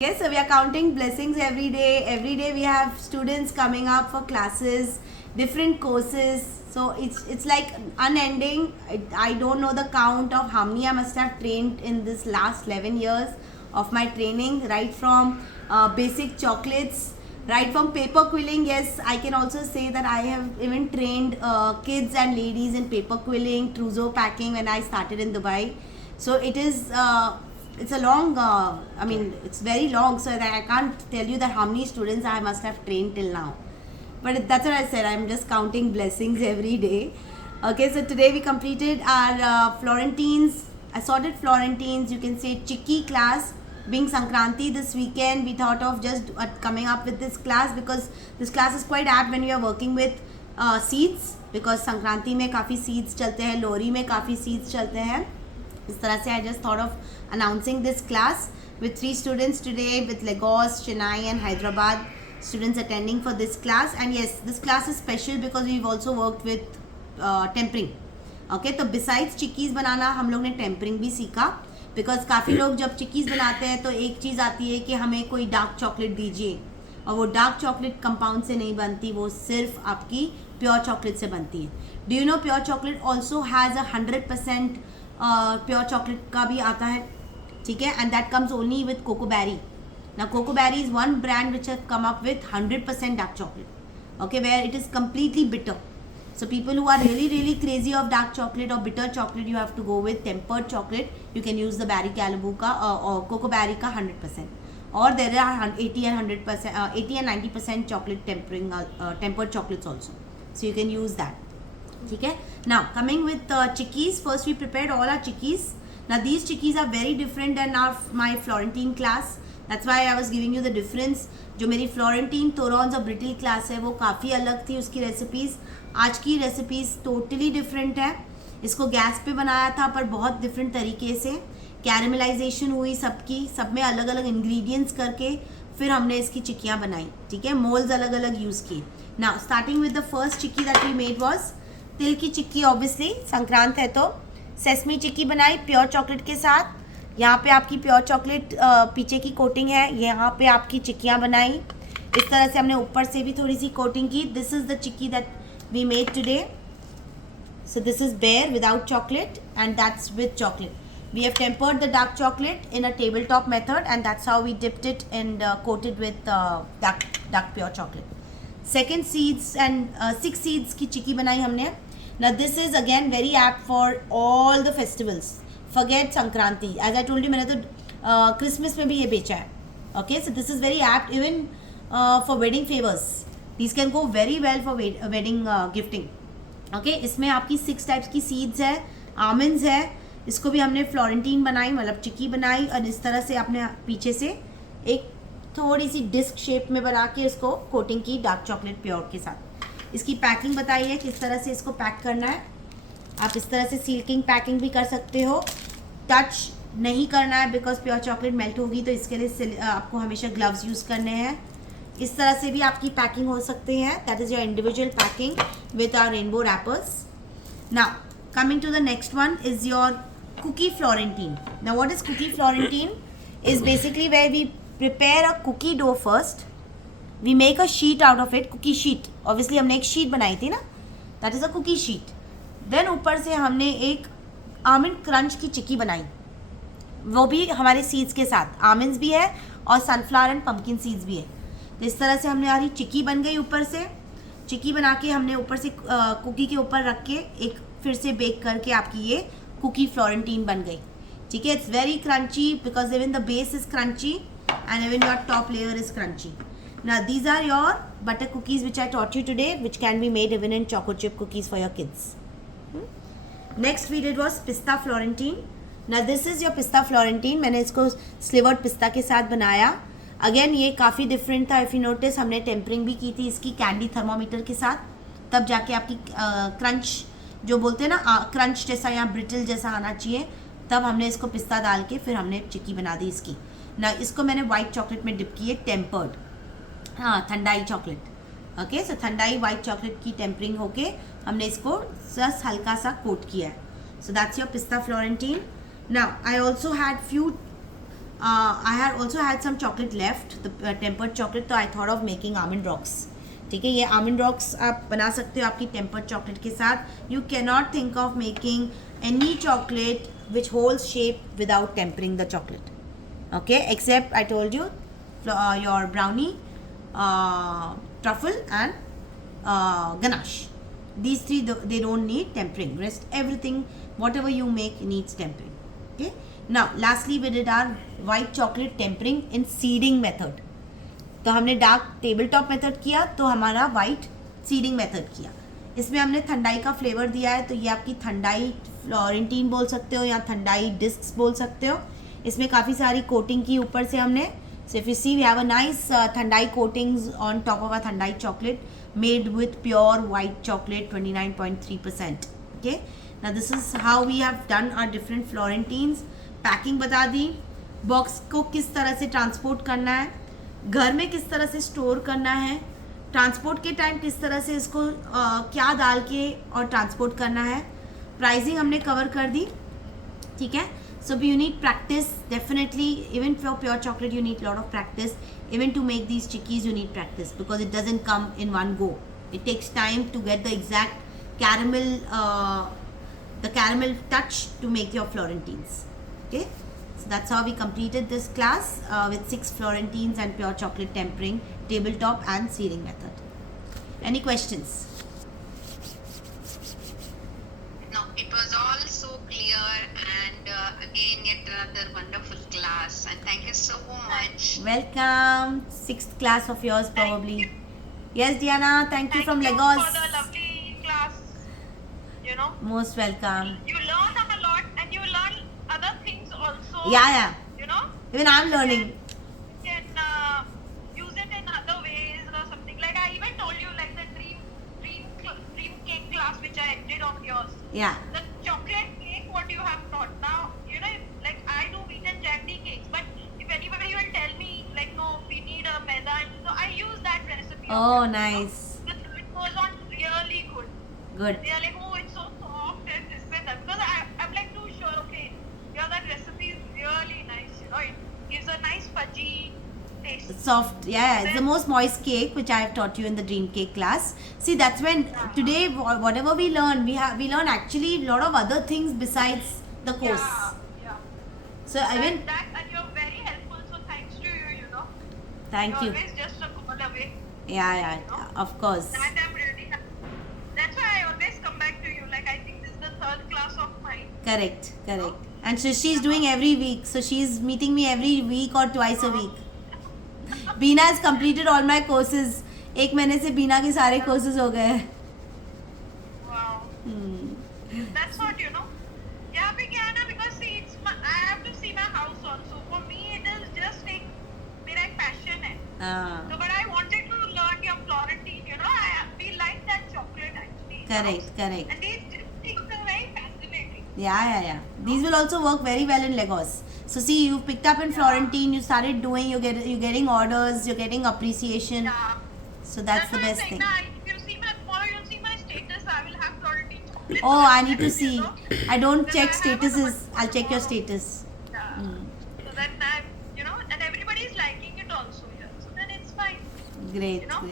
Yes, so we are counting blessings every day. Every day we have students coming up for classes, different courses. So it's like unending. I don't know the count of how many I must have trained in this last 11 years of my training, right from basic chocolates, right from paper quilling. Yes, I can also say that I have even trained kids and ladies in paper quilling, trousseau packing when I started in Dubai. So it is. It's a long, it's very long, so that I can't tell you that how many students I must have trained till now. But that's what I said, I'm just counting blessings every day. Okay, so today we completed our Florentines, assorted Florentines, you can say Chicky class. Being Sankranti this weekend, we thought of just coming up with this class because this class is quite apt when you are working with seeds, because Sankranti में काफ़ी seeds चलते हैं, लोरी में काफ़ी seeds चलते हैं. इस तरह से I just thought of announcing this class with 3 students today, with Lagos, Chennai and Hyderabad students attending for this class. And yes, this class is special because we've also worked with tempering. Okay, तो besides चिक्कीज़ बनाना हम लोग ने tempering भी सीखा, because काफ़ी लोग जब चिक्कीज़ बनाते हैं तो एक चीज़ आती है कि हमें कोई डार्क चॉकलेट दीजिए, और वो डार्क चॉकलेट कंपाउंड से नहीं बनती, वो सिर्फ आपकी प्योर चॉकलेट से बनती है. Do you know pure chocolate also has 100% pure chocolate का भी आता है, ठीक है, and that comes only with Cocoberry. Now Cocoberry is one brand which have come up with 100% dark chocolate, okay, where it is completely bitter. So people who are really crazy of dark chocolate or bitter chocolate, you have to go with tempered chocolate. You can use the Barry Callebaut ka or Coco Berry ka 100%, or there are 80 and 100%, 80 and 90% chocolate tempering, tempered chocolates also. So you can use that. ठीक है. Now coming with chickies, first we prepared all our chickies. Now these chickies are very different than my Florentine class. That's why I was giving you the difference. जो मेरी Florentine, तोरॉन्स और brittle class है वो काफ़ी अलग थी उसकी recipes. आज की रेसिपीज़ टोटली डिफरेंट है. इसको गैस पे बनाया था पर बहुत डिफरेंट तरीके से कैरेमलाइजेशन हुई सबकी, सब में अलग अलग इंग्रेडिएंट्स करके फिर हमने इसकी चिक्कियाँ बनाई. ठीक है, मोल्ड्स अलग अलग यूज़ किए. Now starting with the first chikki that we made was til की चिक्की. ऑब्वियसली संक्रांत है तो सेसमी चिक्की बनाई प्योर चॉकलेट के साथ. यहाँ पे आपकी प्योर चॉकलेट पीछे की कोटिंग है, यहाँ पे आपकी चिक्कियाँ बनाई. इस तरह से हमने ऊपर से भी थोड़ी सी कोटिंग की. This is the chikki that we made today. So this is bare without chocolate and that's with chocolate. We have tempered the dark chocolate in a tabletop method, and that's how we dipped it and coated with dark pure chocolate. Second seeds and 6 seeds की चिक्की बनाई हमने. Now this is again very apt for all the festivals. Forget Sankranti. As I told you, मैंने तो Christmas में भी ये बेचा है. Okay, so this is very apt even for wedding favors. These can go very well for wedding gifting. Okay, इसमें आपकी 6 types की seeds है, almonds है. इसको भी हमने फ्लोरेंटीन बनाई, मतलब चिक्की बनाई, और इस तरह से आपने पीछे से एक थोड़ी सी डिस्क शेप में बना के इसको कोटिंग की डार्क चॉकलेट प्योर के साथ. इसकी पैकिंग बताई है किस तरह से इसको पैक करना है. आप इस तरह से सील्किंग पैकिंग भी कर सकते हो. टच नहीं करना है बिकॉज प्योर चॉकलेट मेल्ट होगी, तो इसके लिए आपको हमेशा ग्लव्स यूज़ करने हैं. इस तरह से भी आपकी पैकिंग हो सकते हैं. That is your individual packing with our rainbow wrappers. Now coming to the next one is your cookie Florentine. Now what is cookie Florentine? Is basically where we prepare a cookie dough first. We make a sheet out of it, cookie sheet. Obviously हमने एक sheet बनाई थी ना, that is a cookie sheet. Then ऊपर से हमने एक almond crunch की चिक्की बनाई, वो भी हमारे seeds के साथ. almonds भी है और sunflower and pumpkin seeds भी है. तो इस तरह से हमने हमारी चिक्की बन गई. ऊपर से चिक्की बना के हमने ऊपर से कुकी के ऊपर रख के एक फिर से बेक करके आपकी ये कुकी फ्लोरेंटीन बन गई. ठीक है, it's very crunchy because even the base is crunchy and even your top layer is crunchy. Now these are your butter cookies which I taught you today, which can be made even in choco chip cookies for your kids. Next we did was pista florentine. Now this is your pista florentine. मैंने इसको स्लिवर्ड पिस्ता के साथ बनाया. Again ये काफ़ी different था. If you notice हमने टेम्परिंग भी की थी इसकी कैंडी थर्मोमीटर के साथ, तब जाके आपकी क्रंच जो बोलते हैं ना क्रंच जैसा या ब्रिटल जैसा आना चाहिए, तब हमने इसको पिस्ता डाल के फिर हमने चिक्की बना दी इसकी. ना इसको मैंने वाइट चॉकलेट में डिप की है, टेम्पर्ड, हाँ ठंडाई चॉकलेट. ओके, सो ठंडाई वाइट चॉकलेट की टेम्परिंग होके हमने इसको बस हल्का सा कोट किया है. So that's your pista florentine. Now I also had few I had also had some chocolate left, the tempered chocolate, तो I thought of making almond rocks. ठीक है, ये almond rocks आप बना सकते हो आपकी tempered chocolate के साथ. You cannot think of making any chocolate which holds shape without tempering the chocolate. Okay, except I told you your brownie, truffle and ganache. These three they don't need tempering. Rest everything whatever you make needs tempering. Okay. Now lastly we did our white chocolate tempering in seeding method. तो हमने dark table top method किया, तो हमारा white seeding method किया. इसमें हमने ठंडाई का flavour दिया है, तो ये आपकी ठंडाई फ्लोरेंटीन बोल सकते हो या ठंडाई डिस्क्स बोल सकते हो. इसमें काफ़ी सारी कोटिंग की ऊपर से हमने. So if you see we have a nice thandai coatings on top of a thandai chocolate made with pure white chocolate 29.3%. Okay, now this is how we have done our different florentines. Packing बता दी, box को किस तरह से transport करना है, घर में किस तरह से स्टोर करना है, ट्रांसपोर्ट के टाइम किस तरह से इसको क्या डाल के और ट्रांसपोर्ट करना है. प्राइसिंग हमने कवर कर दी. ठीक है. So you need practice definitely. Even for pure chocolate you need lot of practice. Even to make these chikkis you need practice because it doesn't come in one go. It takes time to get the exact caramel touch to make your florentines. Okay. So that's how we completed this class with 6 florentines and pure chocolate tempering, tabletop and searing method. Any questions? No, it was all so clear, and again yet another wonderful class, and thank you so much. Welcome. 6th class of yours probably. Yes, Diana. Thank you from Lagos. Thank you for the lovely class. You know, Most welcome. you learn a lot, and you learn other things also. Yeah. You know, Even I'm learning. you can use it in other ways or something. Like I even told you, like the dream cake class which I did on yours. Yeah. The chocolate cake, what you have taught now. You know, like I do wheat and jaggery cakes, but if anybody will tell me, like no, we need a maida, and so I use that recipe. Oh, nice. But it goes on really good. Good. They are like, oh, it's so soft and this and that. Because I'm like too sure, okay, yeah, that recipe is really nice. You know, it gives a nice fudgy taste. Soft, yeah, it's the most moist cake which I have taught you in the dream cake class. See, that's when today whatever we learn, we learn actually a lot of other things besides the course. Yeah. So even And you're very helpful. So thanks to you. You know. thank you. You're always just a call away. Yeah, of course. And I'm really happy. That's why I always come back to you. Like I think this is the 3rd class of mine. Correct. And so she's doing every week. So she's meeting me every week or twice a week. Beena has completed all my courses. एक महीने से बीना के सारे courses हो गए. Wow. That's what, you know. Yeah, because see, I have to see my house also. For me, it is just like मेरा एक passion है. So, but I wanted to learn your Florentine. You know, we like that chocolate actually. Correct. And these things are very fascinating. Yeah. These will also work very well in Lagos. So see, you picked up in Florentine, you started doing, you're getting orders, you're getting appreciation. Yeah. So that's the why I'm best saying thing. that if you see my tomorrow, you'll see my status. I will have Florentine chocolate. Oh, I need to see. You know? I don't Then check I have a statuses. one I'll check your tomorrow. status. Yeah. Hmm. So then and everybody is liking it also here. So then it's fine. Great. You know?